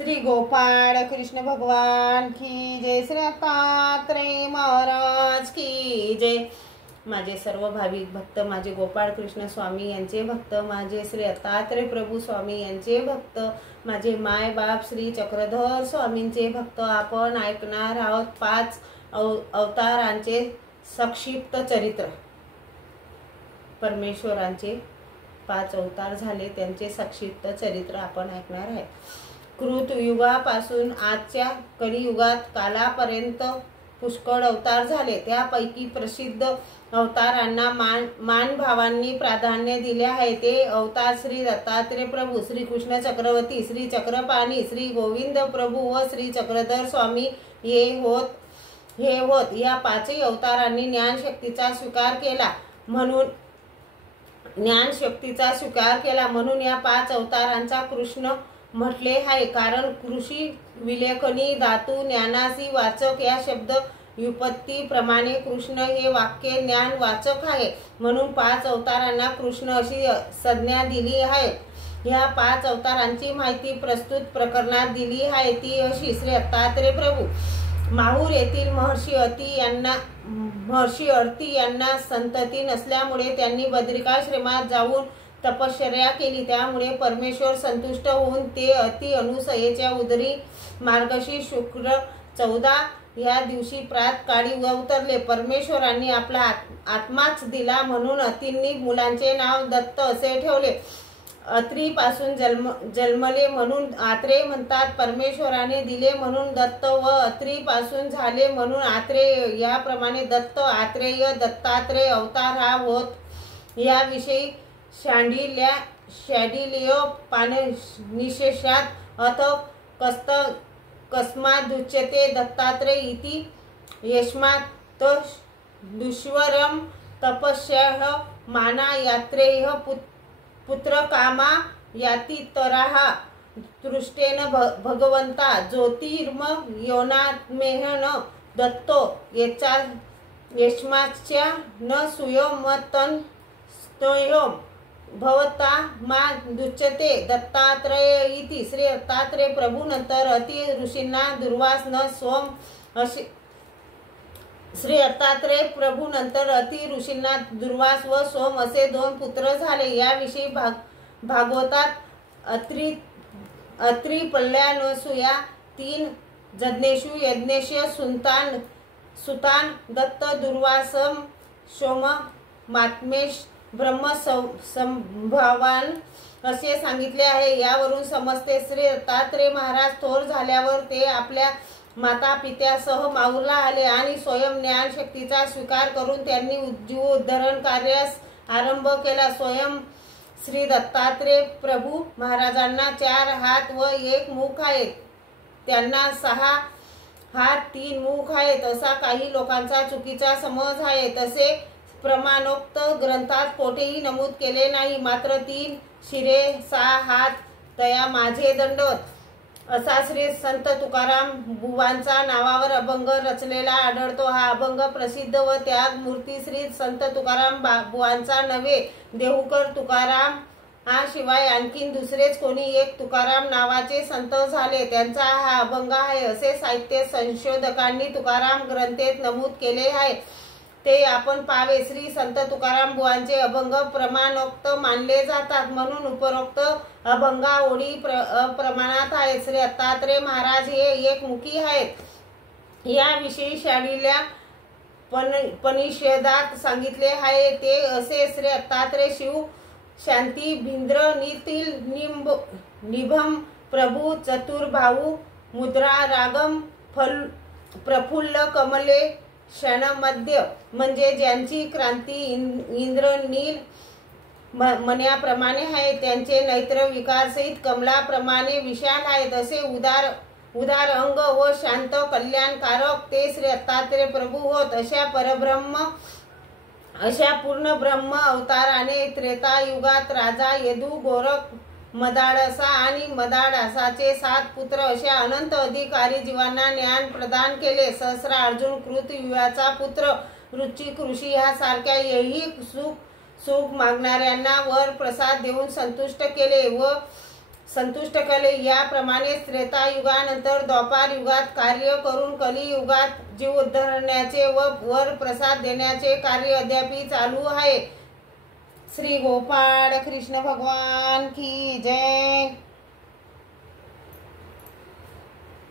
श्री गोपाळ कृष्ण भगवान की जय, श्री दत्तात्रेय महाराज की जय। माझे सर्व भाविक भक्त, माझे गोपाळ कृष्ण स्वामी यांचे भक्त, माझे श्री दत्तात्रेय प्रभू स्वामी यांचे भक्त, माझे माय बाप श्री चक्रधर स्वामींचे भक्त, आपण ऐकणार आहोत 5 अवतारांचे संक्षिप्त चरित्र। परमेश्वरांचे 5 अवतार झाले, त्यांचे संक्षिप्त चरित्र आपण ऐकणार आहे। कृत युगापासून आजच्या कलियुगात कालापर्यंत पुष्कळ अवतार झाले। त्यापैकी प्रसिद्ध अवतारांना मानभावांनी प्राधान्य दिले आहे। ते अवतार श्री दत्तात्रेय प्रभू, श्री कृष्ण चक्रवर्ती, श्री चक्रपाणी, श्री गोविंद प्रभू व श्री चक्रधर स्वामी हे होत। या 5 अवतारांनी ज्ञानशक्तीचा स्वीकार केला म्हणून या 5 अवतारांचा कृष्ण म्हटले आहे। कारण कृषी विलेखनी धातू ज्ञानासी वाचक या शब्द व्युत्पत्ती प्रमाणे कृष्ण हे वाक्य ज्ञान वाचक आहे, म्हणून 5 अवतारांना कृष्ण अशी संज्ञा दिली आहे। ह्या 5 अवतारांची माहिती प्रस्तुत प्रकरणात दिली आहे, ती अशी। श्री दत्तात्रेय प्रभू माहूर येथील महर्षी अर्ती यांना संतती नसल्यामुळे त्यांनी बद्रिकाश्रमात जाऊन तपश्चर्या केली। त्यामुळे परमेश्वर संतुष्ट होऊन ते अति अनुसयेच्या उदरी मार्गशीर्ष शुक्ल 14 या दिवशी प्रातःकाळी अवतरले। परमेश्वरांनी आपला आत्माच दिला म्हणून अतींनी मुलांचे नाव दत्त असे ठेवले। अत्रीपासून जन्मले म्हणून आत्रेय म्हणतात। परमेश्वराने दिले म्हणून दत्त व अत्रीपासून झाले म्हणून आत्रेय, याप्रमाणे दत्त, आत्रेय, दत्तात्रेय अवतार हा होत। याविषयी शांडिल्योपनिषदात अथ कस्मादुच्यते दत्तात्रेय इति यस्मात् दुष्वरं तपस्याः माना यात्रेय पुत्रकामा यातितराः दृष्टेन भगवंता ज्योतिर्मयोनात्मेन दत्तो यस्माच्च न सुयोमतन स्तोयम भवता मा दुच्यते दत्तात्रेय इति। श्री दत्तात्रेय प्रभू नंतर अति ऋषींना दुर्वास न सोम असे श्री दत्तात्रेय प्रभू नंतर अति ऋषींना दुर्वास व सोम असे 2 पुत्र झाले। याविषयी भागवतात अत्रि पल्यानसूया 3 जज्ञेषु यज्ञेश सुतान दत्त दुर्वासम सोम मात्मेश ब्रह्म संभावान असे सांगितले आहे। यावरून समजते श्री दत्तात्रेय महाराज थोर झाल्यावर ते आपल्या माता पित्यासह माहूरला आले आणि स्वयं ज्ञान शक्तीचा स्वीकार करून त्यांनी जीवोद्धरण कार्यास आरंभ केला। स्वयं श्री दत्तात्रेय प्रभू महाराजांना 4 हात व 1 मुख आहेत, त्यांना 6 हात 3 मुख आहेत असा काही लोकांचा चुकीचा समज आहे। तसे प्रमाणोक्त ग्रंथात कोठेही नमूद केले नाही। मात्र 3 शिरे 6 हात तया माझे दंडवत असा श्री संत तुकाराम बुवांचा नावावर अभंग रचलेला आढळतो। हा अभंग प्रसिद्ध व त्याग मूर्ती श्री संत तुकाराम बुवांचा नव्हे, देहूकर तुकाराम हा शिवाय आणखीन दुसरेच कोणी एक तुकाराम नावाचे संत झाले, त्यांचा हा अभंग आहे असे साहित्य संशोधकांनी तुकाराम ग्रंथेत नमूद केले आहे, ते आपण पाहावे। श्री संत तुकाराम बुवांचे अभंग प्रमाणोक्त मानले जातात म्हणून उपरोक्त अभंगा ओळी प्रमाणात आहेत। श्री दत्तात्रेय महाराज हे एकमुखी आहेत। याविषयी शांडिल्योपनिषदात सांगितले आहे, ते असे। श्री दत्तात्रेय शिव शांती भिंद्र नितील निभम प्रभू चतुर्भाऊ मुद्रा रागम प्रफुल्ल कमले क्षणमध्य म्हणजे ज्यांची क्रांती इंद्रनील मण्याप्रमाणे आहे, त्यांचे नेत्र विकारसहित कमलाप्रमाणे विशाल आहेत असे उदार अंग व शांत कल्याणकारक ते श्री दत्तात्रेय प्रभू होत। अशा पूर्ण ब्रह्म अवताराने त्रेतायुगात राजा यदु, गोरख, मदाळसा आणि मदाळसाचे 7 पुत्र अशा अनंत अधिकारी जीवांना ज्ञान प्रदान केले। सहस्र अर्जुन कृत युगाचा पुत्र ऋचिक ऋषी ह्या सारख्या ऐहिक सुख मागणाऱ्यांना वर प्रसाद देऊन संतुष्ट केले व संतुष्ट केले। याप्रमाणे त्रेतायुगानंतर द्वापार युगात कार्य करून कलियुगात जीव उद्धरण्याचे व वर प्रसाद देण्याचे कार्य अद्यापि चालू आहे। श्री गोपाळ कृष्ण भगवान की जय।